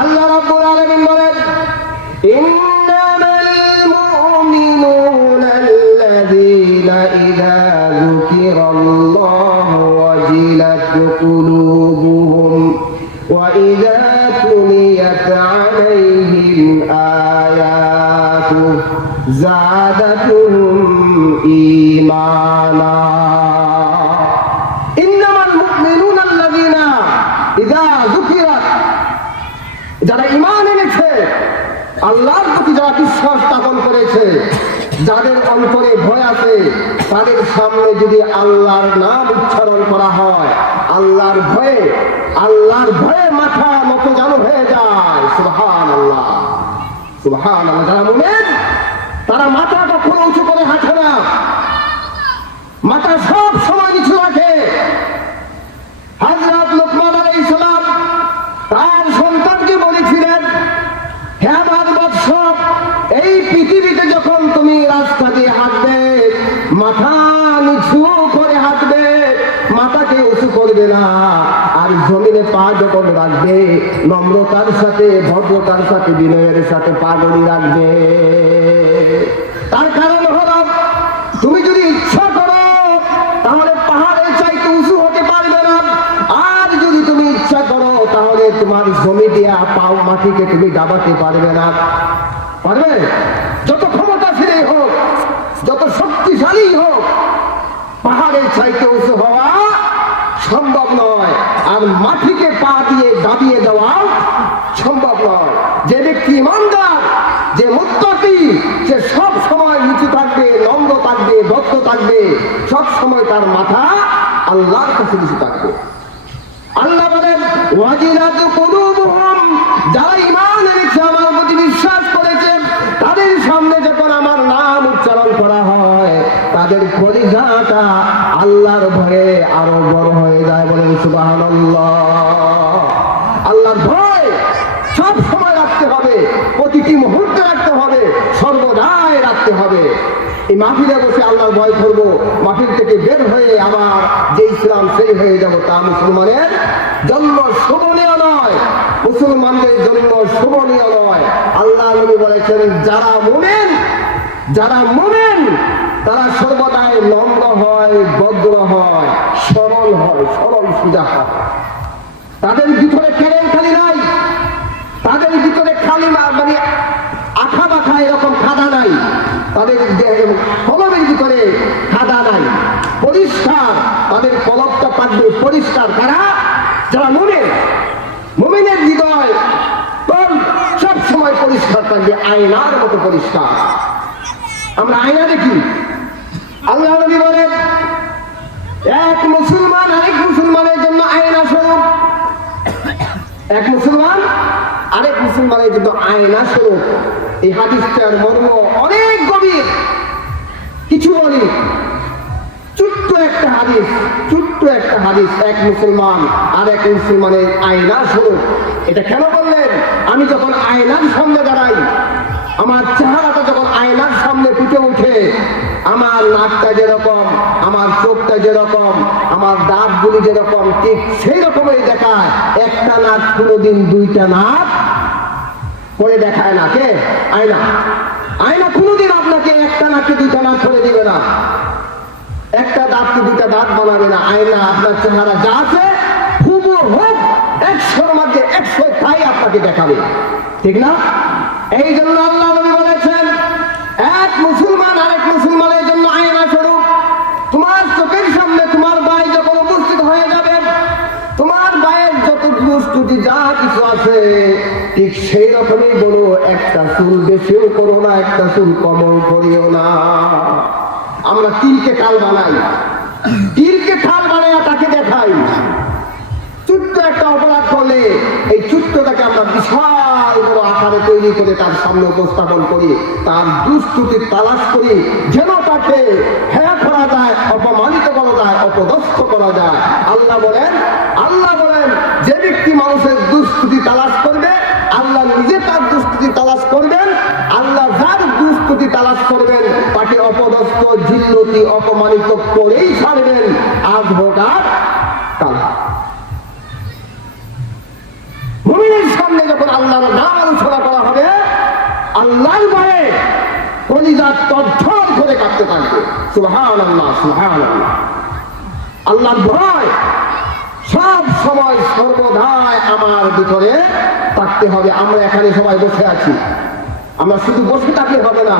আল্লাহ রাব্বুল আলামিন বলেন, ইন্নামাল মুমিনুনা আল্লাযীনা ইযা যুকিরাল্লাহু ওয়াজিলাত কুলুবুহুম ওয়া ইযা তুলিয়াত আলাইহিম আয়াতুহু যাদাতুহুম ঈমানা। ইন্নামাল মুমিনুনা আল্লাযীনা ইযা যুকিরাত, যারা ঈমান এনেছে, আল্লাহর প্রতি যারা বিশ্বাস স্থাপন করেছে, যাদের অন্তরে ভয় আছে, তাদের সামনে যদি আল্লাহর নাম উচ্চারণ করা হয়, আল্লাহর ভয়ে মাথা নত যেন হয়ে যায়। সুবহানাল্লাহ, সুবহানাল্লাহ। যারা মুমিন তারা মাথা কখনো উঁচু করে হাঁটে না, মাথা সব সময় নিচু রাখে। হযরত লুকমান আলাইহিস সালাম তার সন্তানকে বলেছিলেন, হে আমার বৎস, এই পৃথিবীতে যখন তুমি রাস্তা দিয়ে হাঁটবে, মাথা নিচু করে হাঁটবে, মাথাকে উঁচু করবে না। আর জমিনে পা যখন রাখবে, নম্রতার সাথে, ভদ্রতার সাথে, বিনয়ের সাথে পাগড়ি রাখবে। তার কারণ হলো, তুমি যদি ইচ্ছা করো তাহলে পাহাড়ের চাইতে উঁচু হতে পারবে না, আর যদি তুমি ইচ্ছা করো তাহলে তোমার জমি দিয়া পাও মাটিকে তুমি দাবাতে পারবে না। পারবে? যত ক্ষমতাশালী হোক, যত শক্তিশালী হোক, পাহাড়ের চাইতে উঁচু হওয়া সম্ভব নয়, আর মাটিকে পা দিয়ে দাবিয়ে দেওয়া সম্ভব নয়। যে ব্যক্তি ইমানদার, যে মুত্তাকি, সে সব সময় নিচু থাকবে, নম্র থাকবে, ভদ্র থাকবে, সব সময় তার মাথা আল্লাহর কাছে নিচু থাকবে। আল্লাহ বলেন, ওয়াজিলাত কুলুবুহুম, যারা ঈমান এনেছে, আমার প্রতি বিশ্বাস করেছে, তাদের সামনে যখন আমার নাম উচ্চারণ করা হয়, তাদের কলিজাটা আল্লাহর ভয়ে আরো বড় হয়ে যায়। বলেন সুবহানাল্লাহ। আল্লাহর ভয় সব সময় রাখতে হবে, প্রতিটি মুহূর্তে রাখতে হবে, সর্বদাই রাখতে হবে। এই মাহফিলে বসে আল্লাহর ভয় করবো, মাহফিল থেকে বের হয়ে আবার যে ইসলাম সেই হয়ে যাব, তা মুসলমানের জন্য শোভনীয় নয়, মুসলমানদের জন্য শোভনীয় নয়। আল্লাহ নবী বলেছেন, যারা মুমিন তারা সর্বদাই নম্র হয়, ভদ্র হয়, সরল হয়, সরল সোজা হয়। তাদের ভিতরে কেলেঙ্কারি নাই, তাদের ভিতরে খালি মানে আখা বাখা এরকম খাদা নাই, তাদের কলমের ভিতরে খাদা নাই, পরিষ্কার, তাদের কলমটা পাকবে পরিষ্কার। তারা যারা মুমিনের হৃদয় সব সময় পরিষ্কার থাকবে, আয়নার মতো পরিষ্কার। আমরা আয়না দেখি, আল্লাহ নবী বলেন, এক মুসলমান আরেক মুসলমানের জন্য আয়না স্বরূপ, এক মুসলমান আরেক মুসলমানের জন্য আয়না স্বরূপ। এই হাদিসটার মর্ম অনেক গভীর, কিছু বলি, ছোট্ট একটা হাদিস, এক মুসলমান আর এক মুসলমানের আয়না স্বরূপ। এটা কেন বললেন? আমি যখন আয়নার সামনে দাঁড়াই, আমার চেহারাটা যখন আয়নার সামনে ফুটে উঠে, আমার নাকটা যেরকম, আমার চোখটা যেরকম, আমার দাঁতগুলি যেরকম, ঠিক সেই রকমই দেখায়। একটা নাক কোনোদিন দুইটা নাক করে দেখায় না। কে? আয়না কোনোদিন আপনাকে একটা নাককে দুইটা নাক করে দিবে না, একটা দাঁতকে দুইটা দাঁত বানাবে না। আয়না আপনার চেহারা যা আছে হুবহু 100-র মধ্যে 100 তাই আপনাকে দেখাবে, ঠিক না? এই জন্য আল্লাহ নবী বলেছেন, এক মুসলমান আরেক মুসলমানের জন্য আয়না স্বরূপ। তোমার চোখের সামনে তোমার ভাই যখন উপস্থিত হয়ে যাবে, তোমার ভাইয়ের যত দুষ্কৃতি যা কিছু আছে, ঠিক সেই রকমই বলো, একটা চুল বেশিও করো না, একটা চুল কমও করিও না। আমরা তিলকে ঠাল বানাই, তাকে দেখাই। ছোট্ট একটা অপরাধ করলে এই ছোট্টটাকে আমরা বিশাল বড় আকারে তৈরি করে তার সামনে উপস্থাপন করি, তার দুষ্কৃতির তালাশ করি, যেন তাকে হেয় করা যায়, অপমানিত করা যায়, অপদস্থ করা যায়। আল্লাহ বলেন, যে ব্যক্তি মানুষের দুষ্কৃতি তালাশ করবে, আল্লাহ নিজে তার দুষ্কৃতি তালাশ করবেন। আল্লাহ যার দুষ্কৃতি তালাশ করবেন, তাকে অপদস্থ, জিল্লতি, অপমানিত করেই ছাড়বেন, আজ হোক আর কাল। মুমিনের সামনে যখন আল্লাহর নাম আলোচনা করা হবে, আল্লাহর ভয়ে কলিজা তরতর করে কাঁপতে থাকবে। সুবহানাল্লাহ, সুবহানাল্লাহ। আল্লাহর ভয় সব সময় সর্বদাই আমার ভিতরে থাকতে হবে। আমরা এখানে সবাই বসে আছি, আমরা শুধু বসে থাকলে হবে না,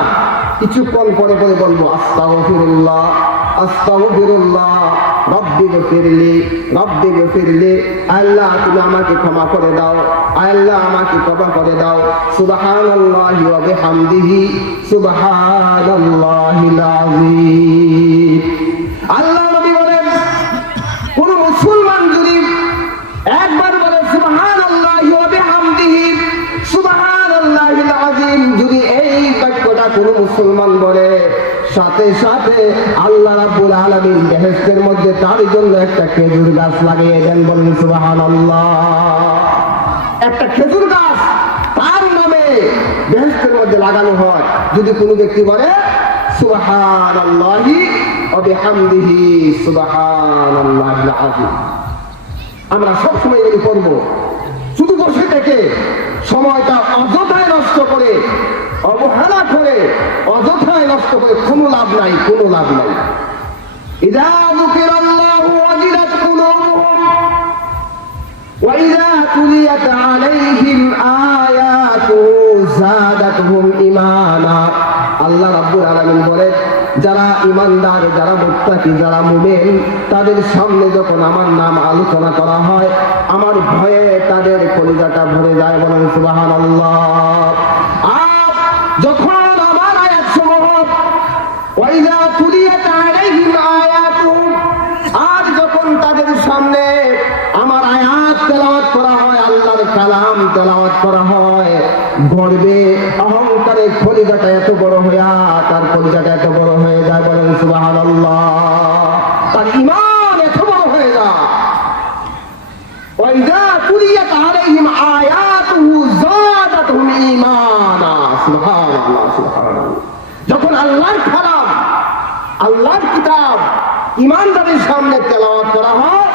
কিছুক্ষণ পরে পরে বলবো আস্তাগফিরুল্লাহ, আস্তাগফিরুল্লাহ, রব্বি গফিরলি, রব্বি গফিরলি। আল্লাহ তুমি আমাকে ক্ষমা করে দাও, আল্লাহ আমাকে ক্ষমা করে দাও। সুবহানাল্লাহি ওয়া বিহামদিহি, সুবহানাল্লাহিল আযীম। আল্লাহ নবী বলেন, কোন মুসলমান যদি একবার বলে সুবহানাল্লাহি ওয়া বিহামদিহি, সুবহানাল্লাহিল আযীম, যদি এই বাক্যটা কোন মুসলমান বলে, সাথে সাথে আল্লাহ রাব্বুল আলামিন বেহেশতের মধ্যে তার জন্য একটা খেজুর গাছ লাগিয়ে দেন। বলেন সুবহানাল্লাহ। একটা খেজুর গাছ তার নামে বেহেশতের মধ্যে লাগানো হয় যদি কোনো ব্যক্তি বলে সুবহানাল্লাহি ওয়া বিহামদিহি, সুবহানাল্লাহিল আযীম। আমরা সবসময় এগুলি করব, শুধু বসে থেকে সময়টা অযথায় নষ্ট করে, অবহেলা করে, অযথায় নষ্ট করে কোনো লাভ নাই, কোনো লাভ নাই। ইযা যুকিরাল্লাহু ওয়াজিলাত কুলুবুহুম ওয়া ইযা তুলিয়াত আলাইহিম আয়াতুহু যাদাতুহুম ঈমানা। আল্লাহ রাব্বুল আলামিন বলে, যারা ঈমানদার, যারা মুত্তাকি, যারা মুমিন, তাদের সামনে যখন আমার নাম আলোচনা করা হয়, আমার ভয়ে তাদের কলিজাটা ভরে যায়। বলেন সুবহানাল্লাহ। আর যখন আমার আয়াতসমূহ ওয়াইযা তুলিয়াত আলাইহিম আয়াতুহু, আর যখন তাদের সামনে আমার আয়াত তেলাওয়াত করা হয়, আল্লাহর কালাম তেলাওয়াত করা হয়, গর্বে অহংকারে কলিজাটা এত বড় হইয়া, তার কলিজাটা এত বড় হয়ে যায়। বলেন সুবহানাল্লাহ। তার ঈমান এত বড় হয়ে যায়। ওয়াইযা তুলিয়াত আলাইহিম আয়াতুহু যাদাতুহুম ঈমানা। সুবহানাল্লাহ, সুবহানাল্লাহ। যখন আল্লাহর কালাম, আল্লাহর কিতাব ঈমানদারের সামনে তেলাওয়াত করা হয়,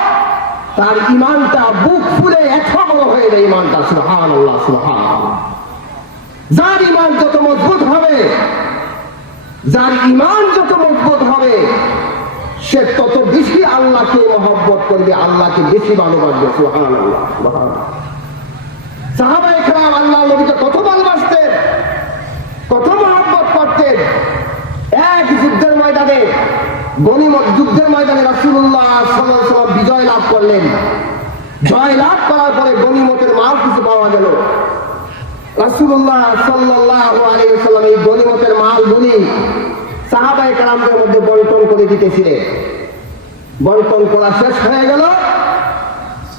তার ঈমানটা বুক ফুলে এত বড় হয়ে যায়। ঈমানটা, সুবহানাল্লাহ, সুবহানাল্লাহ। যার ঈমান যত মজবুত হবে, যার ঈমান যত মজবুত হবে, সে তত বেশি আল্লাহকে মহব্বত করবে, আল্লাহকে বেশি ভালোবাসবে। সুবহানাল্লাহ, সুবহানাল্লাহ। সাহাবায়ে কেরাম আল্লাহর নবীকে কত ভালোবাসতেন, কত মহব্বত করতেন। এক যুদ্ধের ময়দানে, গনিমত যুদ্ধের ময়দানে রাসূলুল্লাহ সাল্লাল্লাহু আলাইহি ওয়াসাল্লাম বিজয় লাভ করলেন। জয় লাভ করার পরে গনিমতের মাল কিছু পাওয়া গেল। রাসূলুল্লাহ সাল্লাল্লাহু আলাইহি ওয়াসাল্লাম এই গনিমতের মালগুলি সাহাবায়ে কেরামদের মধ্যে বন্টন করে দিতেছিলেন। বন্টন করা শেষ হয়ে গেল,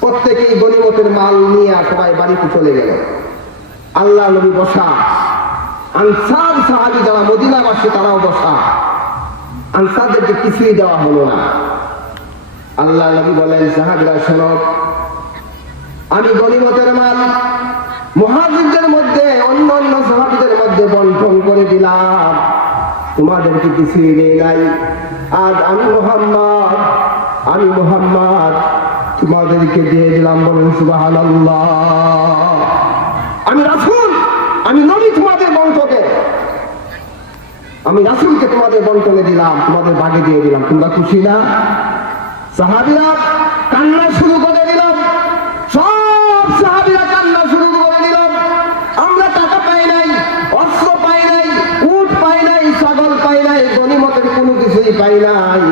প্রত্যেকেই গনিমতের মাল নিয়ে সবাই বাড়িতে চলে গেল। আল্লাহ নবী বসা, আনসার সাহাবী যারা মদিনাবাসী তারাও বসা, আনসারদেরকে কিছুই দেওয়া হলো না। আল্লাহ নবী বলেন, সাহাবীরা শোনো, আমি গনিমতের মাল মুহাজিরদের মধ্যে, অন্য অন্য সাহাবীদের মধ্যে বন্টন করে দিলাম, তোমাদেরকে কিছুই দেই নাই। আজ আমি মুহাম্মদ তোমাদেরকে দিয়ে দিলাম। বলুন সুবহানাল্লাহ। আমি রাসূল, আমি নবী তোমাদের বংশকে, আমি রাসূলকে তোমাদের বন্টনে দিলাম, তোমাদের ভাগে দিয়ে দিলাম। তোমরা খুশি না? সাহাবীরা কান্না শুরু করে দিল। সব সাহাবীরা কান্না শুরু করে দিল। আমরা টাকা পাই নাই, অস্ত্র পাই নাই, উট পাই নাই, ছাগল পাই নাই, গনিমতের কোনো কিছুই পাই নাই।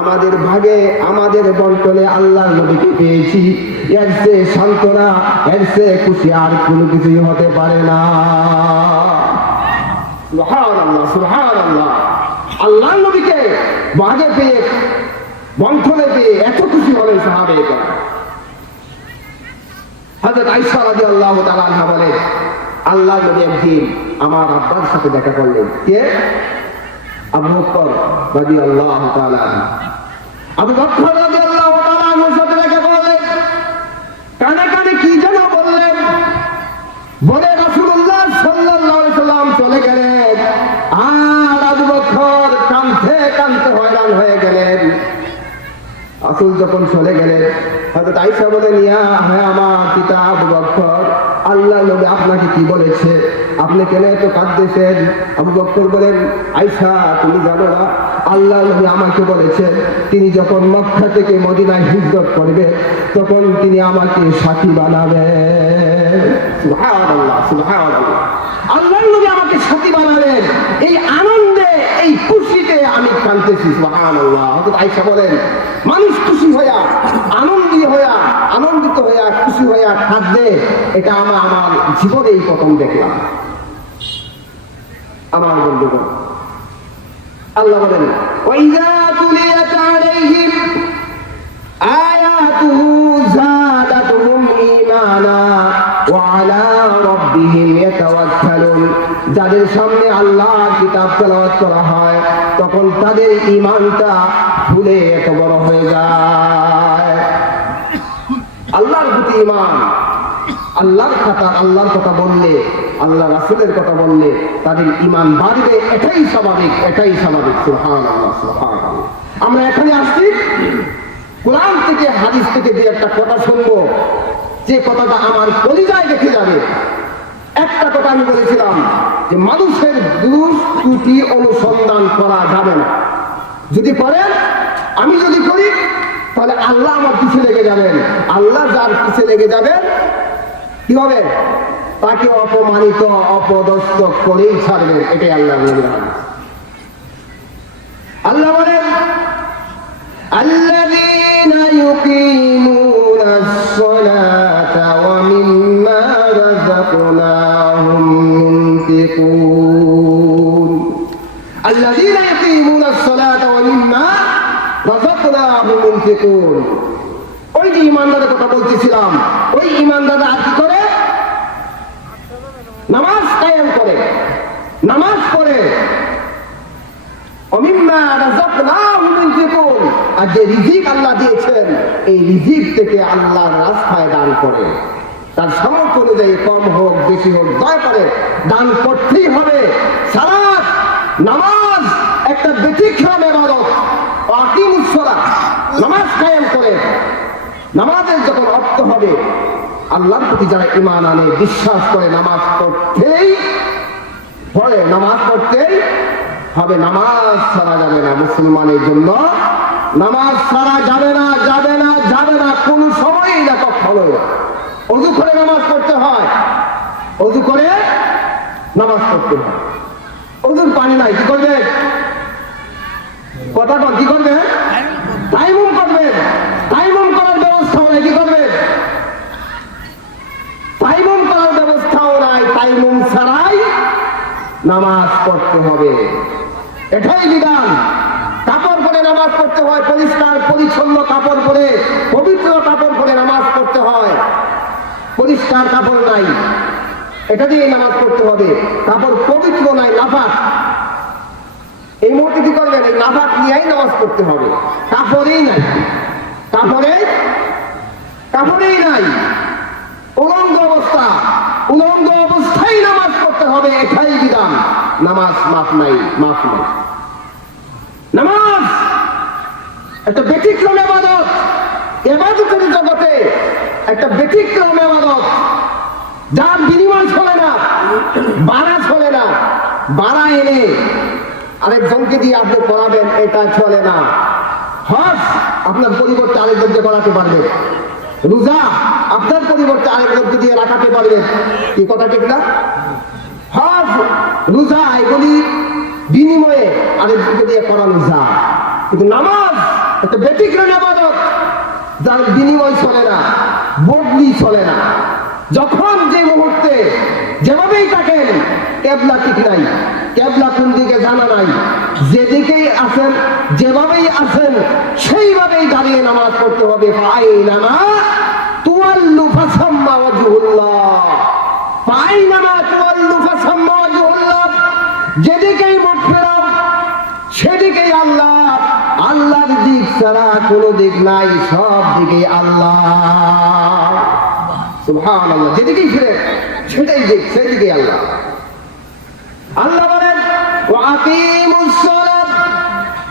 আমাদের ভাগে, আমাদের বন্টনে আল্লাহর নবীকে পেয়েছি। এর চেয়ে সান্ত্বনা, এর চেয়ে খুশি আর কোনো কিছুই হতে পারে না। সুবহানাল্লাহ, সুবহানাল্লাহ। আল্লাহর নবীকে ভাগে পেয়ে, বন্টনে পেয়ে এত খুশি হলেন সাহাবায়ে। হযরত আয়েশা রাদিয়াল্লাহু তাআলা আনহা বলেন, আল্লাহর নবী একদিন আমার আব্বার সাথে দেখা করলেন। কে? আবু বকর রাদিয়াল্লাহু তাআলা আনহু। আবু বকর রাদিয়াল্লাহু তাআলা আনহুর সাথে দেখা করলেন। কানে কানে কি যেন বললেন, বলে রাসূলুল্লাহ সাল্লাল্লাহু আলাইহি ওয়াসাল্লাম চলে গেলেন। আর আবু বকর কাঁদতে কাঁদতে হয়রান হয়ে গেলেন। রাসূল যখন চলে গেলেন, হযরত আয়েশা বলেন, ইয়া হে আমার পিতা আবু বকর, আল্লাহ নবী আপনাকে কি বলেছে? আপনি কেন এত কাঁদতেছেন? আবু বকর বলেন, আয়েশা তুমি জানো না, আল্লাহ নবী আমাকে বলেছেন তিনি যখন মক্কা থেকে মদিনায় হিজরত করবে তখন তিনি আমাকে সাথী বানাবেন। সুবহানাল্লাহ, সুবহানাল্লাহ। আল্লাহ নবী আমাকে সাথী বানাবেন, এই আনন্দে এই খুশিতে আমি কাঁদতেছি। সুবহানাল্লাহ। হযরত আয়েশা বলেন, মানুষ খুশি হইয়া আনন্দিত হইয়া খুশি হইয়া কাঁদবে, এটা আমার জীবনে এই প্রথম দেখলাম। আমার বন্ধুগণ, আল্লাহ বলেন, ওয়াইযা তুলিয়াত আলাইহিম আয়াতুহু যাদাতুহুম ঈমানা ওয়া আলা রাব্বিহিম ইয়াতাওয়াক্কালুন। যাদের সামনে আল্লাহর কিতাব তেলাওয়াত করা হয় তখন তাদের ঈমানটা ফুলে এত বড় হয়ে যায়। আল্লাহর প্রতি ঈমান, আল্লাহর কথা বললে, আল্লাহ রাসূলের কথা বললে তাদের ঈমান বাড়বে, এটাই স্বাভাবিক, এটাই স্বাভাবিক। সুবহানাল্লাহ, সুবহানাল্লাহ। আমরা এখানে আসছি কোরআন থেকে হাদিস থেকে যে একটা কথা শুনবো, যে কথাটা আমার কলিজায় দেখে যাবে। একটা কথা আমি বলেছিলাম যে মানুষের দোষ ত্রুটি অনুসন্ধান করা যাবে না। যদি করেন, আমি যদি করি, তাহলে আল্লাহ আমার পিছে লেগে যাবেন। আল্লাহ যার পিছে লেগে যাবেন কি হবে? তাকে অপমানিত অপদস্থ করেই ছাড়বেন। এটাই আল্লাহ বলেন। আল্লাহ বলেন, আল্লাযীনা ইউকিমুনাস সালাতা ওয়া মিম্মা রাযাকনাহুম ইউনফিকুন। আল্লাযীনা ইউকিমুনাস সালাতা ওয়া মিম্মা রাযাকনাহুম ইউনফিকুন। ওই যে ঈমানদারের কথা বলতেছিলাম, ওই ঈমানদাররা আর কি করে? নামাজ কায়েম করে, নামাজ পড়ে। ওমিম্মা রাযাকনাহুম ইউনফিকুন। আর যে রিজিক আল্লাহ দিয়েছেন এই রিজিক থেকে আল্লাহর রাস্তায় দান করে। তার সামর্থ্য অনুযায়ী কম হোক বেশি হোক দয়া করে দান করতেই হবে। সালাত, নামাজ একটা ব্যতিক্রম ইবাদত। আকিমুস সালাত, নামাজ কায়েম করে। নামাজের যখন অর্থ হবে, আল্লাহর প্রতি যারা ঈমান আনে, বিশ্বাস করে, নামাজ পড়তেই পড়ে, নামাজ পড়তেই হবে। নামাজ ছাড়া যাবে না মুসলমানের জন্য, নামাজ ছাড়া যাবে না, যাবে না, যাবে না, কোন সময়ই না, কখনো। ওযু করে নামাজ পড়তে হয়, ওযু করে নামাজ পড়তে হয়। ওযুর পানি নাই, কি করবে? কথাটা কি করবে? তায়াম্মুম করবেন। তায়াম্মুম করার ব্যবস্থাও নাই, কি করবে? তায়াম্মুম করার ব্যবস্থাও নাই। তায়াম্মুম ছাড়াই নামাজ পড়তে হবে, এটাই বিধান। কাপড় পরে নামাজ পড়তে হয়, পরিষ্কার পরিচ্ছন্ন কাপড় পরে, পবিত্র কাপড় পরে নামাজ পড়তে হয়। পরিষ্কার কাপড় নাই, এটা দিয়ে নামাজ পড়তে হবে। কাপড় পবিত্র নাই, নাপাক। এই মুহূর্তে কি করবেন? এই নাপাক নিয়েই নামাজ পড়তে হবে। কাপড়েই নাই, কাপড়েই নাই, উলঙ্গ অবস্থায় নামাজ পড়তে হবে, এটাই বিধান। নামাজ মাফ নাই। নামাজ একটা ব্যতিক্রম ইবাদত, ইবাদতের জগতে একটা ব্যতিক্রম ইবাদত, যার বিনিময় চলে না, বাড়া চলে না। বাড়া এনে আরেকজনকে দিয়ে আপনি পড়াবেন, এটা চলে না। হজ আপনার পরিবর্তে আরেকজনকে করাতে পারবেন, রোজা আপনার পরিবর্তে আরেকজনকে দিয়ে রাখাতে পারবেন। কি কথা ঠিক না? হজ, রোজা এগুলি বিনিময়ে আরেকজনকে দিয়ে করানো যায়, কিন্তু নামাজ একটা ব্যতিক্রম ইবাদত, যার বিনিময় চলে না, বদলি চলে না। যখন যে মুহূর্তে যেভাবেই থাকেন, কেবলা ঠিক নাই, কেবলা কোন দিকে জানা নাই, যেদিকেই আছেন, যেভাবেই আছেন সেইভাবেই দাঁড়িয়ে নামাজ পড়তে হবে। ফাইনামা তুওয়াল্লু ফাসাম্মা ওয়াজহুল্লাহ, ফাইনামা তুওয়াল্লু ফাসাম্মা ওয়াজহুল্লাহ। যেদিকেই মুখ ফেরাও সেদিকেই আল্লাহ, আল্লাহর দিক ছাড়া কোনো দিক নাই, সব দিকে আল্লাহ। সুবহানাল্লাহ। যেদিকেই ফিরে সেটাই দিক, সেদিকেই আল্লাহ। আল্লাহ বলেন, ওয়া আকিমুস সালাত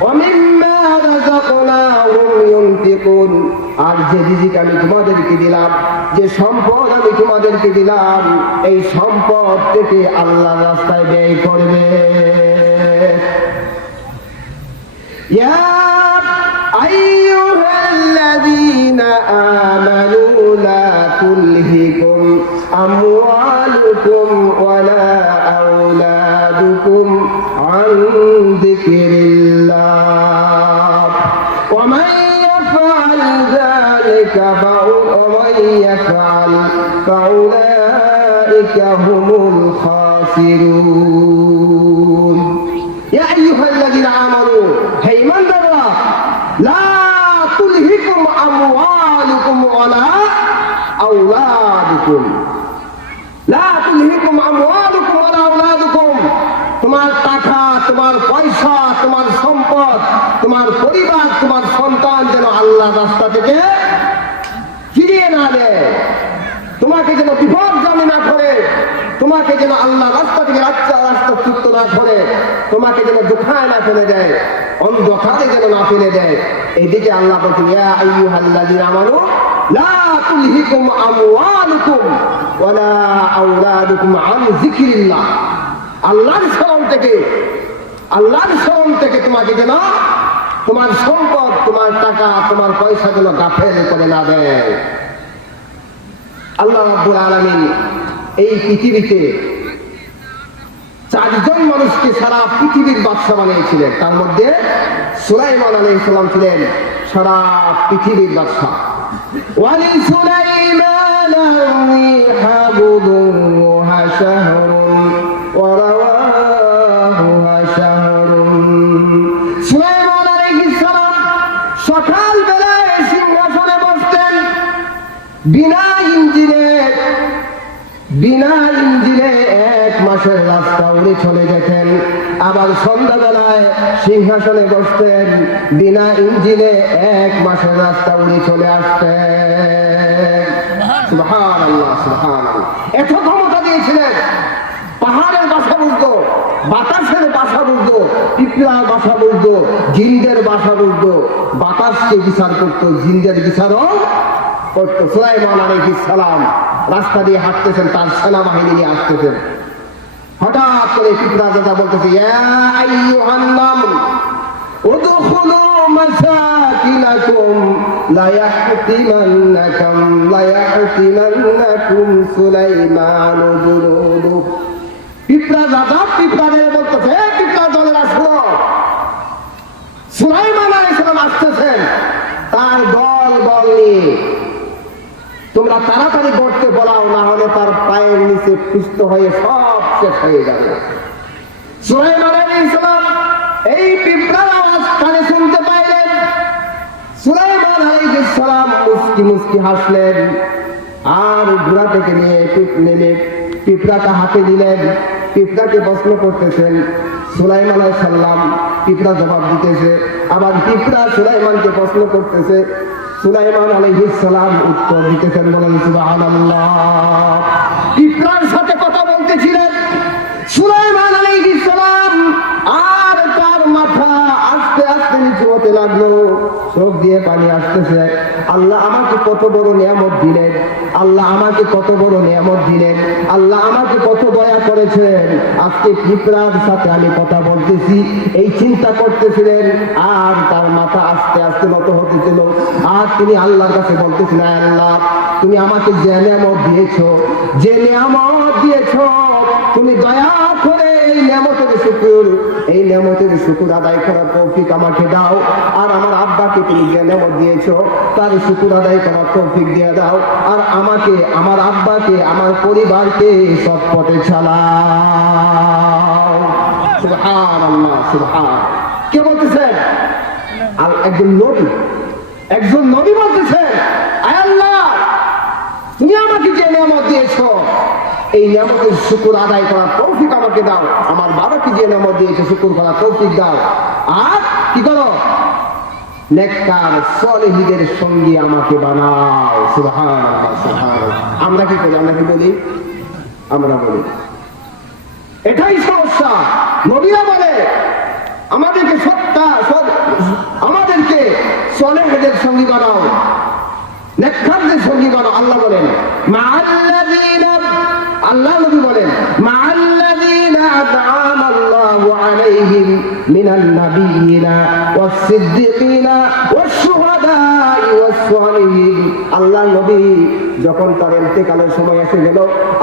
ওয়া মিম্মা রাযাকনাহুম ইউনফিকুন। আর যে রিজিক আমি তোমাদেরকে দিলাম, যে সম্পদ আমি তোমাদেরকে দিলাম, এই সম্পদ থেকে আল্লাহর রাস্তায় ব্যয় করবে। ইয়া আইয়ুহাল্লাযীনা আমানু লা তুলহিকুম আমওয়ালুকুম ওয়ালা আওলাদুকুম আন যিকরিল্লাহ ওয়া মান ইয়াফআল যালিকা ফাউলাইকা হুমুল খাসিরুন। ইয়া আইয়ুহাল্লাযীনা আমানু, হে ঈমানদাররা, লা তুলহিকুম আমওয়ালুকুম ওয়ালা আওলাদুকুম, লা তুলহিকুম আমওয়ালুকুম ওয়ালা আওলাদুকুম, তোমার টাকা, তোমার পয়সা, তোমার সম্পদ, তোমার পরিবার, তোমার সন্তান যেন আল্লাহর রাস্তা থেকে ফিরিয়ে না দেয়, তোমাকে যেন বিপদগামী না করে, তোমাকে যেন আল্লাহ রাস্তা থেকে রাস্তাচ্যুত না করে, তোমাকে যেন দুঃখায় না ফেলে দেয়, অন্ধকারে যেন না ফেলে দেয়। এইদিকে আল্লাহ বলছেন, ইয়া আইয়ুহাল্লাযীনা আমানু লা তুলহিকুম আমওয়ালুকুম ওয়ালা আওলাদুকুম আন যিকরিল্লাহ, আল্লাহর স্মরণ থেকে তোমাকে যেন তোমার সম্পদ, তোমার টাকা, তোমার পয়সা যেন গাফেল করে না দেয়। আল্লাহ রাব্বুল আলামিন এই পৃথিবীতে 4 জন মানুষকে সারা পৃথিবীর বাদশা বানিয়েছিলেন। তার মধ্যে সুলাইমান আলাইহিস সালাম ছিলেন সারা পৃথিবীর বাদশা। ওয়ালি সুলাইমান রিহা গুদুহা শাহরুন ওয়া রাওয়াহুহা শাহরুন। সুলাইমান আলাইহিস সালাম সকাল বেলায় সিংহাসনে বসতেন বিনা ইঞ্জিনে 1 মাসের রাস্তা উনি চলে যেতেন। আবার সন্ধ্যাবেলায় সিংহাসনে বসতেন বিনা ইঞ্জিনে 1 মাসের রাস্তা উনি চলে আসতেন। সুবহানাল্লাহ, সুবহানাল্লাহ। এত ক্ষমতা দিয়েছিলেন। পাহাড়ের বাসা বুঝতো, বাতাসের বাসা বুঝতো, পিঁপড়ার বাসা বুঝতো, জিনদের বাসা বুঝতো, বাতাসকে বিচার করতো, জিনদের বিচারও করতো। সুলাইমান আলাইহিস সালাম রাস্তা দিয়ে হাঁটতেছেন, তার সেনাবাহিনী নিয়ে আসতেছেন। হঠাৎ করে পিঁপড়া দাদা বলতেছে, ইয়া আইয়ুহান নামল উদখুলু মাসাকিনাকুম লা ইয়াহতিমান্নাকুম সুলাইমান জুনুদু। পিঁপড়া দাদা পিঁপড়াদের বলতেছে, হে পিঁপড়া দলের আসো, সুলাইমান আলাইহিস সালাম আসতেছেন তার দল নিয়ে, তোমরা তাড়াতাড়ি গড়তে বলাও, না হলে তার পায়ের নিচে পুষ্ট হয়ে সব শেষ হয়ে যাবে। সুলাইমান আলাইহিস সালাম এই পিঁপড়ার আওয়াজ কানে শুনতে পাইলেন। সুলাইমান আলাইহিস সালাম মুস্কি হাসলেন আর ঘোড়া থেকে নেমে পিঁপড়াটা হাতে দিলেন। পিঁপড়াকে প্রশ্ন করতেছেন সুলাইমান আলাইহিস সালাম, পিঁপড়া জবাব দিতেছে, আবার পিঁপড়া সুলাইমানকে প্রশ্ন করতেছে, সুলাইমান আলাইহিস সালাম উত্তর দিতেছেন। বলেন সুবহানাল্লাহ। পিঁপড়ার সাথে কথা বলতেছিলেন সুলাইমান আলাইহিস সালাম, আর তার মাথা আস্তে আস্তে নিচু হতে লাগলো, চোখ দিয়ে পানি আসতেছে। আল্লাহ আমাকে কত বড় নিয়ামত দিলেন, আল্লাহ আমাকে কত বড় নিয়ামত দিলেন, আল্লাহ আমাকে কত দয়া করেছেন, আজকে পিঁপড়ার সাথে আমি কথা বলতেছি, এই চিন্তা করতেছিলেন। আর তার মাথা আস্তে আস্তে নত হতেছিল। আর তিনি আল্লাহর কাছে বলতেছিলেন, আল্লাহ তুমি আমাকে যে নিয়ামত দিয়েছো, তুমি দয়া করে এই নিয়ামতের শুকর আদায় করার তৌফিক আমাকে দাও। আর আমার আব্বাকে তুমি যে নিয়ামত দিয়েছো তার শুকর আদায় করার তৌফিক দিয়ে দাও। আর আমাকে, আমার আব্বাকে, আমার পরিবারকে সৎ পথে চালাও। সুবহানাল্লাহ, সুবহান। কে বলতেছেন? একজন নবী বলতেছেন, আয় আল্লাহ তুমি আমাকে যে নিয়ামত দিয়েছো এই নিয়ামতের শুকর আদায় করার তৌফিক আমাকে দাও। আমার বাবাকে যে নিয়ামত দিয়েছে শুকর করার তৌফিক দাও। আর কি করো? নেককার সালেহীদের সঙ্গী আমাকে বানাও। সুবহানাল্লাহ, সুবহানাল্লাহ। আমরা কি করি? আমরা বলি এটাই সমস্যা। নবীরা বলে আমাদেরকে সালেহীদের সঙ্গী বানাও। নেককারদের সঙ্গী বানাও। আল্লাহ বলেন মাআল্লাযীনা, আল্লাহ নবী বলেন মাআল্লাযীনা আন'আমা আল্লাহু আলাইহিম মিনান নাবিয়্যিনা ওয়াস-সিদ্দীকিনা ওয়াশ-শুহাদা'i ওয়াস-সালিহিন। আল্লাহ নবী যখন তার ইন্তেকালের সময় এসে গেল,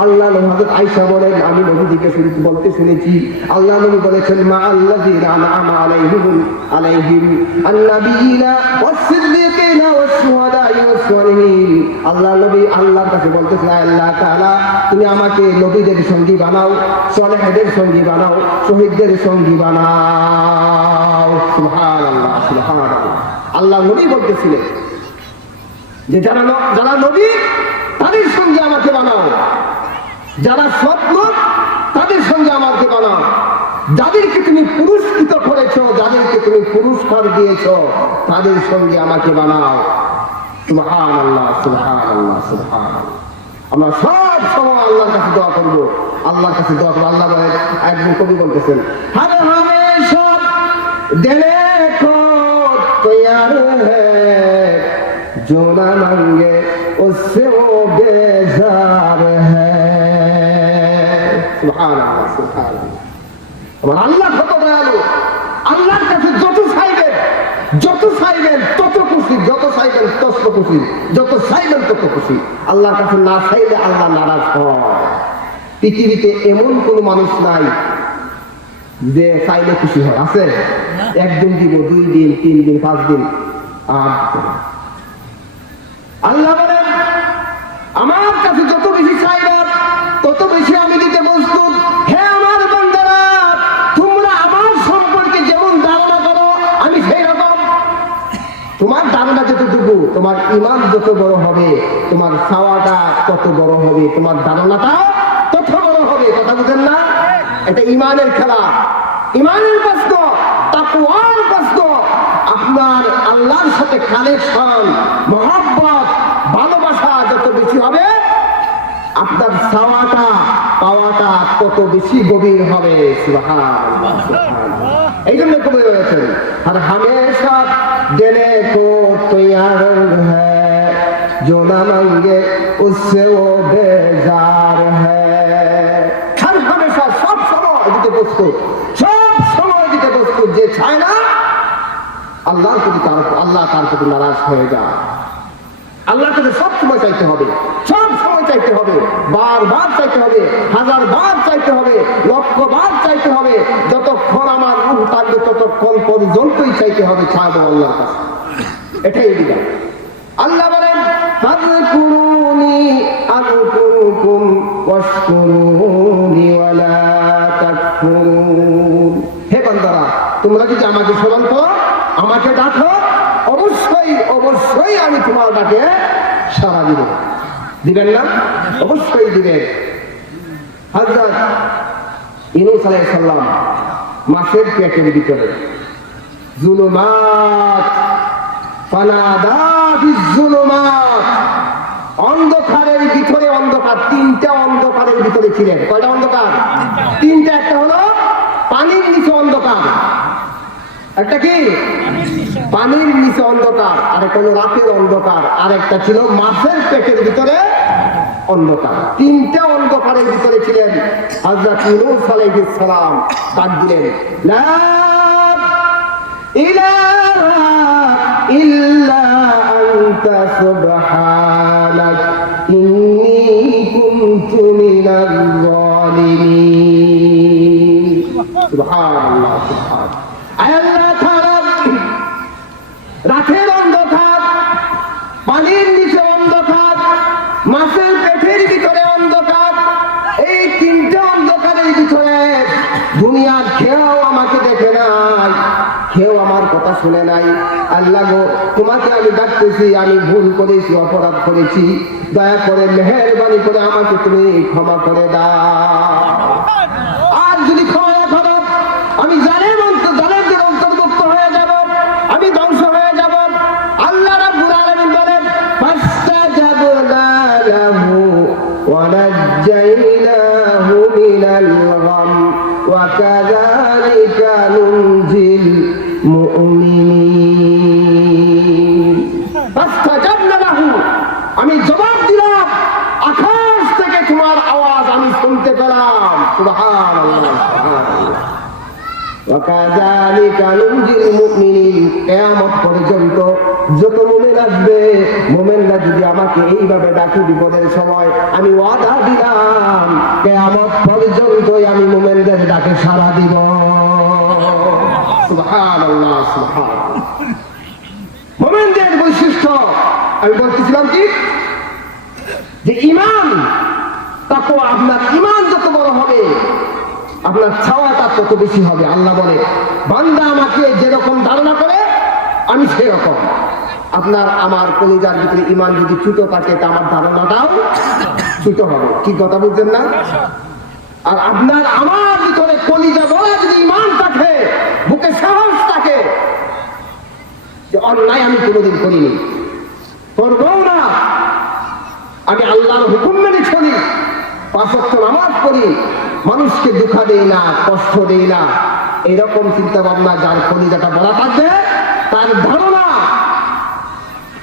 আল্লাহ নবী হযরত আয়েশা বলেন আমি নবীজিকে বলতে শুনেছি, আল্লাহ নবী বলেছেন মাআল্লাযীনা আন'আমা আলাইহিম আন-নাবিয়্যিনা ওয়াস-সিদ্দীকিনা ওয়াশ-শুহাদা'i ওয়াস-সালিহিন। আল্লাহ নবী আল্লাহর কাছে বলতেছেন আল্লাহ তাআলা তুমি আমাকে নবীদের সঙ্গী বানাও, সালেহদের সঙ্গী বানাও, শহীদদের সঙ্গী বানাও। সুবহানাল্লাহ সুবহানাল্লাহ। আল্লাহ নবী বলতেছিলেন যে যারা নবী তাদের সঙ্গে আমাকে বানাও, যারা সৎ লোক তাদের সঙ্গে আমাকে বানাও, যাদেরকে তুমি পুরস্কৃত করেছো, যাদেরকে তুমি পুরস্কার দিয়েছো তাদের সঙ্গে আমাকে বানাও। সুবহানাল্লাহ সুবহানাল্লাহ সুবহানাল্লাহ। আমরা সব সময় আল্লাহর কাছে দোয়া করবো, আল্লাহর কাছে দোয়া করবো। আল্লাহ বলেন, একজন কবি বলতেছেন হর হমেশা দিলে কো তৈয়ার হ্যায় जो ना मांगे उससे वो बेजार है। सुबहानाल्लाह सुबहानाल्लाह। আমার আল্লাহ কত দয়ালু, আল্লাহর কাছে যত চাইবেন তত খুশি, যত চাইবেন তত খুশি, যত চাইবেন তত খুশি। আল্লাহর কাছে না চাইলে আল্লাহ নারাজ হয়। পৃথিবীতে এমন কোন মানুষ নাই যে চাইলে খুশি হয়, আছে? একদিন দিব, 2 দিন, 3 দিন, 5 দিন, আর আল্লাহ বলেন আমার কাছে যত বেশি চাইবেন তত বেশি আমি দিতে প্রস্তুত। হে আমার বান্দারা, তোমরা আমার সম্পর্কে যেমন ধারণা করো আমি সেই রকম। তোমার ধারণা যতটুকু, তোমার ঈমান যত বড় হবে, তোমার চাওয়াটা তত বড় হবে, তোমার ধারণাটা তত বড় হবে। কথা বুঝেন না? এটা ঈমানের খেলা, ঈমানের প্রশ্ন, তাকওয়ার প্রশ্ন। আপনার আল্লাহর সাথে কানেকশন, মহব্বত, ভালোবাসা যত বেশি হবে, আপনার চাওয়াটা পাওয়াটা তত বেশি গভীর হবে। সুবহানাল্লাহ সুবহানাল্লাহ। এই জন্য কবি বলেছেন আর হামেশা দেনে কো তৈয়ার হ্যায় जो ना मांगे उससे वो बेजार है। हर हमेशा सब समय দিতে প্রস্তুত, সব সময় দিতে প্রস্তুত। যে চায় না আল্লাহর প্রতি, আল্লাহ তার প্রতি নারাজ হয়ে যায়। আল্লাহর কাছে সব সময় চাইতে হবে, সব সময় চাইতে হবে, বারবার চাইতে হবে, 1000 বার চাইতে হবে, 1,00,000 বার চাইতে হবে। যতক্ষণ আমার রূহ থাকবে ততক্ষণ পর্যন্তই চাইতে হবে, চাইবো আল্লাহর কাছে। এটাই বিধান। আল্লাহ বলেন ফাযকুরুনি আযকুরুকুম ওয়াশকুরুনি ওয়ালা তাকফুরুন। হে বান্দারা, তোমরা যদি আমাকে স্মরণ করো, আমাকে ডাকো, অবশ্যই অবশ্যই আমি তোমার ডাকে সাড়া দিব। দিবেন না? অবশ্যই দিবেন। হযরত ইউনূস আলাইহিস সালাম মাছের পেটের ভিতরে জুলুমাত ফানাদা বিজ-জুলুমাত, অন্ধকারের ভিতরে অন্ধকার, 3টা অন্ধকারের ভিতরে ছিলেন। কয়টা অন্ধকার? 3টা। একটা হলো পানির নিচে অন্ধকার, একটা কি পানির নিচে অন্ধকার, আর একটা হলো রাতের অন্ধকার, আর একটা ছিল মাছের পেটের ভিতরে অন্ধকার। 3টা অন্ধকারের ভিতরে ছিলেন। হযরত ইউনূস আলাইহিস সালাম ডাক দিলেন লা ইলাহা ইল্লা আনতা সুবহানাক ইন্নী কুনতু মিনাল যালিমিন। সুবহানাল্লাহ সুবহানাল্লাহ। আল্লাহ তাআলা রাতের অন্ধকার, পানির নিচে অন্ধকার, মাছের পেটের ভিতরে অন্ধকার, এই 3টে অন্ধকারের ভিতরে দুনিয়ার কেউ আমাকে দেখে নাই, কেউ আমার কথা শুনে নাই। আল্লাহ গো, তোমাকে আমি ডাকতেছি, আমি ভুল করেছি, অপরাধ করেছি, দয়া করে মেহেরবানি করে আমাকে তুমি ক্ষমা করে দাও। আর যদি ক্ষমা না করো, আমি জালেমদের অন্তর্ভুক্ত হয়ে যাব, আমি ধ্বংস হয়ে যাব। আল্লাহ রাব্বুল আলামিন বলেন ফাস্তাজাবনা লাহু ওয়া নাজ্জাইনাহু মিনাল গাম ওয়া কাযালিকা নুনজিল মুমিনিন। ফাস্তাজাবনা লাহু, শুনতে পেলাম। সুবহানাল্লাহ, সুবহানাল্লাহ। ওয়াকাযালিকা নুনজিল মুমিনিন, কিয়ামত পর্যন্ত যত মুমিন আসবে, মুমিনরা যদি আমাকে এইভাবে ডাকে বিপদের সময়, আমি ওয়াদা দিলাম কিয়ামত পর্যন্তই আমি মুমিনদের ডাকে সাড়া দিব। সুবহানাল্লাহ, সুবহানাল্লাহ। মুমিনদের বৈশিষ্ট্য আমি বলতেছিলাম কি, যে ঈমান, তাকওয়া। আপনার ঈমান যত বড় হবে, আপনার ছাওয়াটা তত বেশি হবে। আল্লাহ বলে, বান্দা আমাকে যেরকম ধারণা করে আমি সেরকম। আপনার আমার কলিজার ভিতরে ঈমান যদি ছোট থাকে, তা আমার ধারণাটাও ছোট হবে। কি কথা বুঝছেন না? আর আপনার আমার ভিতরে কলিজা বলা যদি ঈমান থাকে, বুকে সাহস থাকে, যে অন্যায় আমি কোনোদিন করিনি, করবো না, আমি আল্লাহর হুকুম মেনে চলি, 5 ওয়াক্ত নামাজ পড়ি, মানুষকে দুঃখ দেই না, কষ্ট দেই না, এরকম চিন্তা ভাবনা যার কলিজাটা বলা থাকবে, তার ধারণা,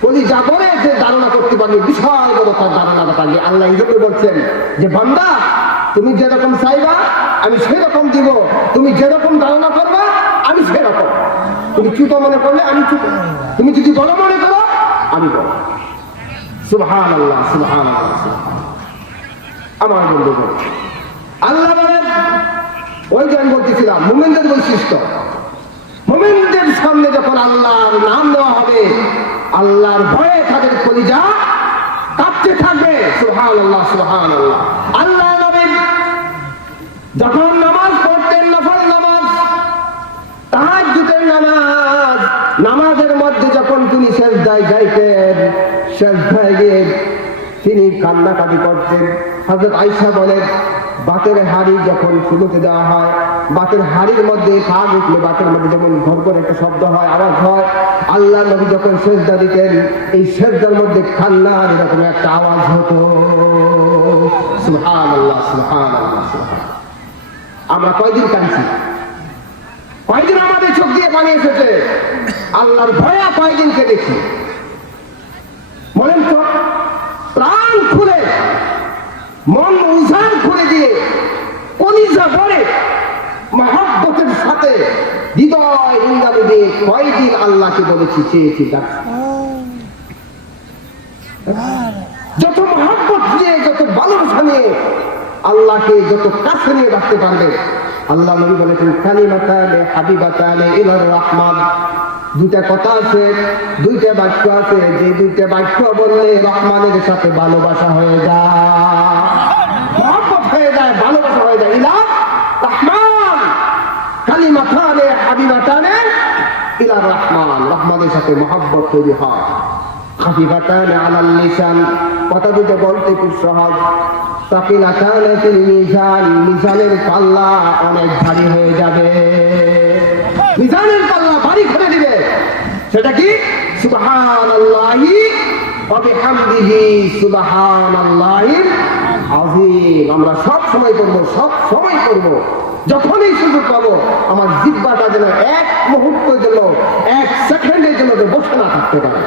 কলিজা বলে যে ধারণা করতে পারবে, বিশাল বড় তার ধারণাটা থাকবে। আল্লাহ এই জন্য বলছেন যে বান্দা, তুমি যেরকম চাইবা আমি সেরকম দিব, তুমি যেরকম ধারণা করবা আমি সেরকম। তুমি ছোট মনে করলে আমি ছোট, তুমি যদি বড় মনে করো আমি বড়। সুবহানাল্লাহ, সুবহানাল্লাহ, সুবহানাল্লাহ। আমার বন্ধুগণ, আল্লাহ বলেন, ওই যে আমি বলতেছিলাম মুমিনদের বৈশিষ্ট্য, মুমিনদের সামনে যখন আল্লাহর নাম নেওয়া হবে, আল্লাহর ভয়ে তাদের কলিজা কাঁপতে থাকবে। সুবহানাল্লাহ, সুবহানাল্লাহ। আল্লাহ নবী যখন নামাজ পড়তেন, নফল নামাজ, তাহাজ্জুদের নামাজ, নামাজের মধ্যে যখন তিনি সিজদায় যাইতেন, সিজদায় গিয়ে তিনি কান্নাকাটি করতেন। হযরত আয়েশা বলেন, বাতের হাড়ি যখন চুলোতে দেওয়া হয়, বাতের হাড়ির মধ্যে কাজ উঠলে বাতের মধ্যে যেমন ঘর করে একটা শব্দ হয়, আওয়াজ হয়, আল্লাহ নবী যখন সিজদা দিতেন, এই সিজদার মধ্যে কান্নার এরকম একটা আওয়াজ হতো। সুবহানাল্লাহ, সুবহানাল্লাহ, সুবহানাল্লাহ। আমরা কয়দিন কাঁদছি, কয়দিন আমাদের চোখ দিয়ে পানি এসেছে, আল্লাহর ভয়ে কয়দিন কেঁদেছি বলেন তো? প্রাণ খুলে, মন উজাড় করে দিয়ে, কলিজা ভরে মহব্বতের সাথে হৃদয় ইন্দ্রাণী দিয়ে কয়দিন আল্লাহকে বলেছি, চেয়েছি, যত মহব্বত দিয়ে, যত ভালোবাসা নিয়ে আল্লাহকে যত কাছে নিয়ে রাখতে পারবে। আল্লাহ নবী বলেছেন, কালিমাতানে হাবিবাতানে ইলার রহমান, দুইটা কথা আছে, দুইটা বাক্য আছে, যে দুইটা বাক্য বললে রহমানের সাথে ভালোবাসা হয়ে যায়, মহব্বত হয়ে যায়, ভালোবাসা হয়ে যায়। ইলা রহমান, কালিমাতানে হাবিবাতানে ইলার রহমান, রহমানের সাথে মহব্বত তৈরি হয়। খাফিফাতানে আলাল লিসান, কথা দুটো বলতে খুব সহজ। সাকিলাতানে ফিল মিজান, মিজানের পাল্লা অনেক ভারী হয়ে যাবে, মিজানের পাল্লা ভারী করে দিবে। সেটা কি? সুবহানাল্লাহি ওয়া বিহামদিহি সুবহানাল্লাহিল আযীম। আমরা সব সময় করব, সব সময় করব, যখনই সুযোগ পাবো। আমার জিহ্বাটা যেন এক মুহূর্তের জন্য, এক সেকেন্ডের জন্য বসে না থাকতে পারে,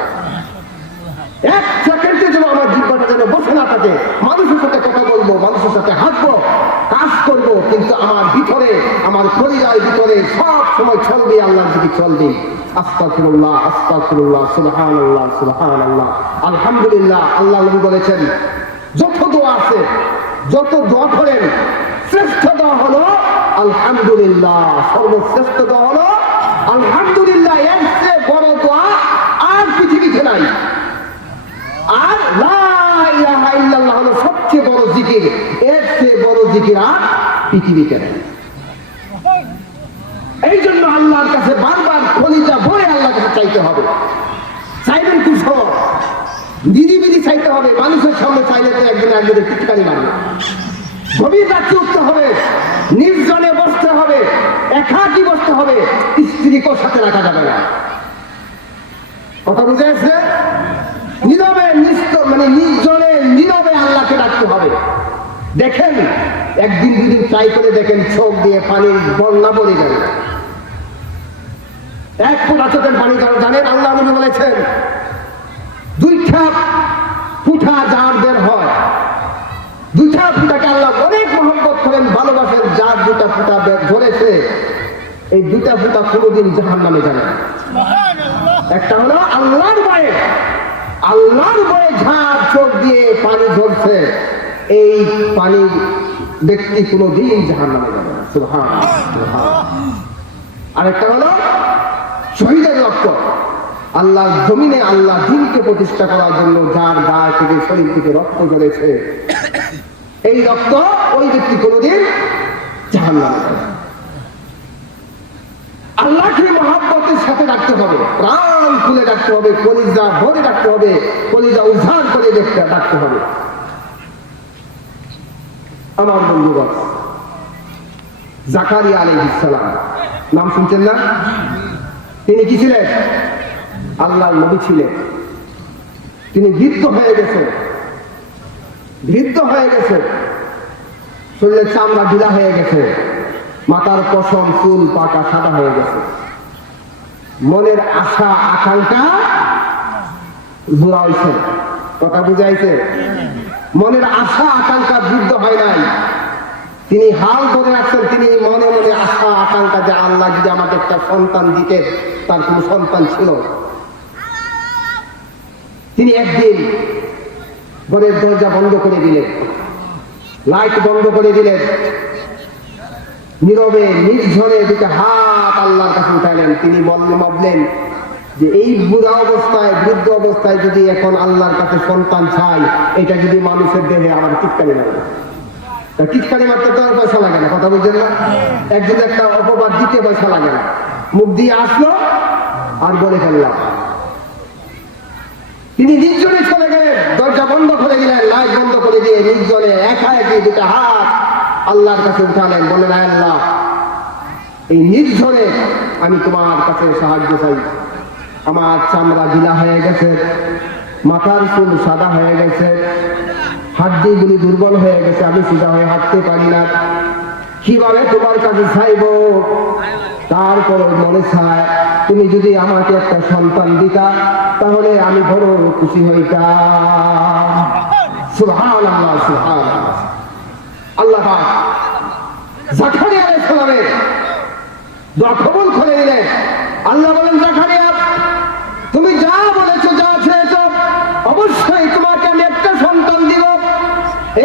এক সেকেন্ডের জন্য আমার জিহ্বাটা যেন বসে না থাকে। মানুষের সাথে কথা বলবো, মানুষের সাথে হাঁটবো, কাজ করব, কিন্তু আমার ভিতরে, আমার পরিবারের ভিতরে সব সময় চলবে আল্লাহর জিকির চলবে। আস্তাগফিরুল্লাহ, আস্তাগফিরুল্লাহ, সুবহানাল্লাহ, সুবহানাল্লাহ, আলহামদুলিল্লাহ। আল্লাহ নবী বলেছেন, যত দোয়া আছে, যত দোয়া করেন, শ্রেষ্ঠ দোয়া হলো আলহামদুলিল্লাহ, সর্বশ্রেষ্ঠ দোয়া হলো আলহামদুলিল্লাহ। এর চেয়ে বড় দোয়া আর পৃথিবীতে নাই। আর লা ইলাহা ইল্লাল্লাহ হলো সবচেয়ে বড় জিকির, এর চেয়ে বড় জিকির আর পৃথিবীতে নেই। এই জন্য আল্লাহর কাছে বারবার কলিজা ভরে আল্লাহর কাছে চাইতে হবে। চাইবেন খুব সহজ, নিরিবিলি চাইতে হবে। মানুষের সামনে চাইলে তো একদিন একদিনের টিটকারি মারবে। গভীর রাত্রে উঠতে হবে, নির্জনে বসতে হবে, একাকী বসতে হবে, স্ত্রীকেও সাথে রাখা যাবে না। কথা বুঝে আসছে? নীরবে, মানে নির্জনে নীরবে আল্লাহকে ডাকতে হবে। দেখেন, একদিন দুদিন ট্রাই করে দেখেন, চোখ দিয়ে পানির বন্যা বলে যাবে। এক ফোঁটা চোখের পানি জানেন, আল্লাহ নবী বলেছেন, দুইটা ফুটা যার বের হয়, দুইটা ফুটাকে আল্লাহ অনেক মহব্বত যার দুটা ফুটা ধরেছে, এই দুটা ফুটা কোনোদিন জাহান্নামে যাবে না। একটা হলো আল্লাহর ভয়ে, আল্লাহর ভয়ে যার চোখ দিয়ে পানি ঝরছে, এই পানি ব্যক্তি কোনোদিন জাহান্নামে যাবে না। সুবহানাল্লাহ। আরেকটা হলো শহীদের রক্ত, আল্লাহর জমিনে আল্লাহ দ্বীনকে প্রতিষ্ঠা করার জন্য যার গায়ে থেকে শরীর থেকে রক্ত ঝরেছে, এই রক্ত ওই ব্যক্তি কোনোদিন জাহান্নামে যাবে না। আল্লাহকে মহব্বতের সাথে রাখতে হবে, প্রাণ খুলে রাখতে হবে, কলিজা ভরে রাখতে হবে, কলিজা উদ্ধার করে রাখতে হবে। আমার বন্ধুগণ, জাকারিয়া আলাইহিস সালাম নাম শুনছেন না? তিনি কি ছিলেন? আল্লাহর নবী ছিলেন। তিনি বৃদ্ধ হয়ে গেছেন, বৃদ্ধ হয়ে গেছে, শরীরের চামড়া ঢিলা হয়ে গেছে, মাথার পশম চুল পাকা সাদা হয়ে গেছে, মনের আশা আকাঙ্ক্ষা বুড়া হয়েছে। কথা বুঝাইছে? মনের আশা আকাঙ্ক্ষা বৃদ্ধ হয় নাই, তিনি হাল ধরে রাখছেন। তিনি মনে মনে আশা আকাঙ্ক্ষা যে আল্লাহ যদি আমাকে একটা সন্তান দিতে, তার কোন সন্তান ছিল। তিনি একদিন ঘরের দরজা বন্ধ করে দিলেন, লাইট বন্ধ করে দিলেন, নীরবে নির্ঝরে দুটো হাত আল্লাহর কাছে উঠালেন। তিনি ভাবলেন যে এই বুড়া অবস্থায়, বৃদ্ধ অবস্থায় যদি এখন আল্লাহর কাছে সন্তান চাই, এটা যদি মানুষের দেহে আমার টিটকারি লাগে, টিটকারি মারতে তো পয়সা লাগে না। কথা বুঝছেন না? একদিন একটা অপবাদ দিতে পয়সা লাগে না, মুখ দিয়ে আসলো আর বলে ফেললাম। তিনি নির্জনে চলে গেলেন, দরজা বন্ধ করে দিলেন, লাইট বন্ধ করে দিয়ে নির্জনে একা একই দুটো হাত আল্লাহর কাছে উঠালেন। বললেন, আল্লাহ, এই নির্জনে আমি তোমার কাছে সাহায্য চাই। আমার চামড়া ঢিলা হয়ে গেছে, মাথার চুল সাদা হয়ে গেছে, হাড্ডিগুলি দুর্বল হয়ে গেছে, আমি সোজা হয়ে হাঁটতে পারি না। কিভাবে তোমার কাছে চাইব? তারপরে মনে চায় তুমি যদি আমাকে একটা সন্তান দিতা, তাহলে আমি বড় খুশি হইতাম। সুবহানাল্লাহ, সুবহানাল্লাহ। আল্লাহ পাক জাকারিয়া আলাইহিস সালামের দোয়া কবুল করে দিলেন। আল্লাহ বলেন, জাকারিয়া, তুমি যা বলেছো, যা চেয়েছো, অবশ্যই তোমাকে আমি একটা সন্তান দিব।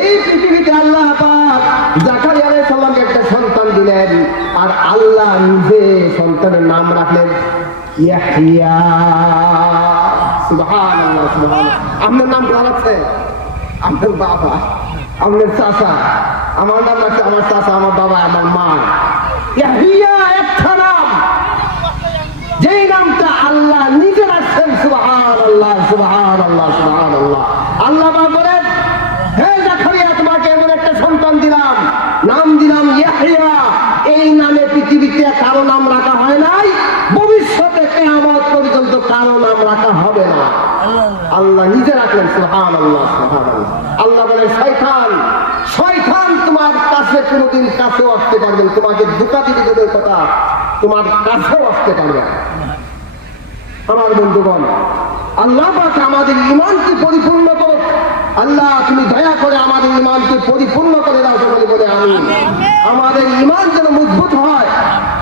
এই পৃথিবীতে আল্লাহ পাক জাকারিয়া আলাইহিস সালামকে একটা সন্তান দিলেন, আর আল্লাহ নিজে সন্তানের নাম রাখলেন ইয়াহইয়া। সুবহানাল্লাহ, সুবহানাল্লাহ। আপনার নাম কি রাখছে? আপনার বাবা, আপনার চাচা। আমার নাম রাখছে আমার চাচা, আমার বাবা, আমার মা। ইয়াহইয়া একটা নাম, যেই নামটা আল্লাহ নিজে রাখছেন। সুবহানাল্লাহ, সুবহানাল্লাহ, সুবহানাল্লাহ। আল্লাহ পাক বলেন, হে জাকারিয়া, তোমাকে এমন একটা সন্তান দিলাম, নাম দিলাম ইয়াহইয়া। এই নামে পৃথিবীতে কারো নাম রাখা হয় নাই, ভবিষ্যতে কিয়ামত পর্যন্ত কারো নাম রাখা হবে না। আল্লাহ নিজে রাখলেন। সুবহানাল্লাহ, সুবহানাল্লাহ। আল্লাহ বলেন, শয়তান, শয়তান তোমার কাছে কোনোদিন কাছেও আসতে পারবে না। তোমাকে ধোঁকা দিতে দেবে, কথা তোমার কাছেও আসতে পারবে না। আমার বন্ধুগণ, আল্লাহ পাক আমাদের ঈমানকে পরিপূর্ণ করো। আল্লাহ, তুমি দয়া করে আমাদের ঈমানকে পরিপূর্ণ করে দাও। সকলে বলে আমিন। আমাদের ঈমান যেন মজবুত হয়,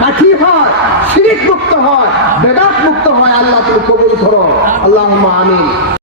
কাঠি হয়, শিরক মুক্ত হয়, বেদাত মুক্ত হয়। আল্লাহ তুমি কবুল করো। আল্লাহুম্মা আমিন।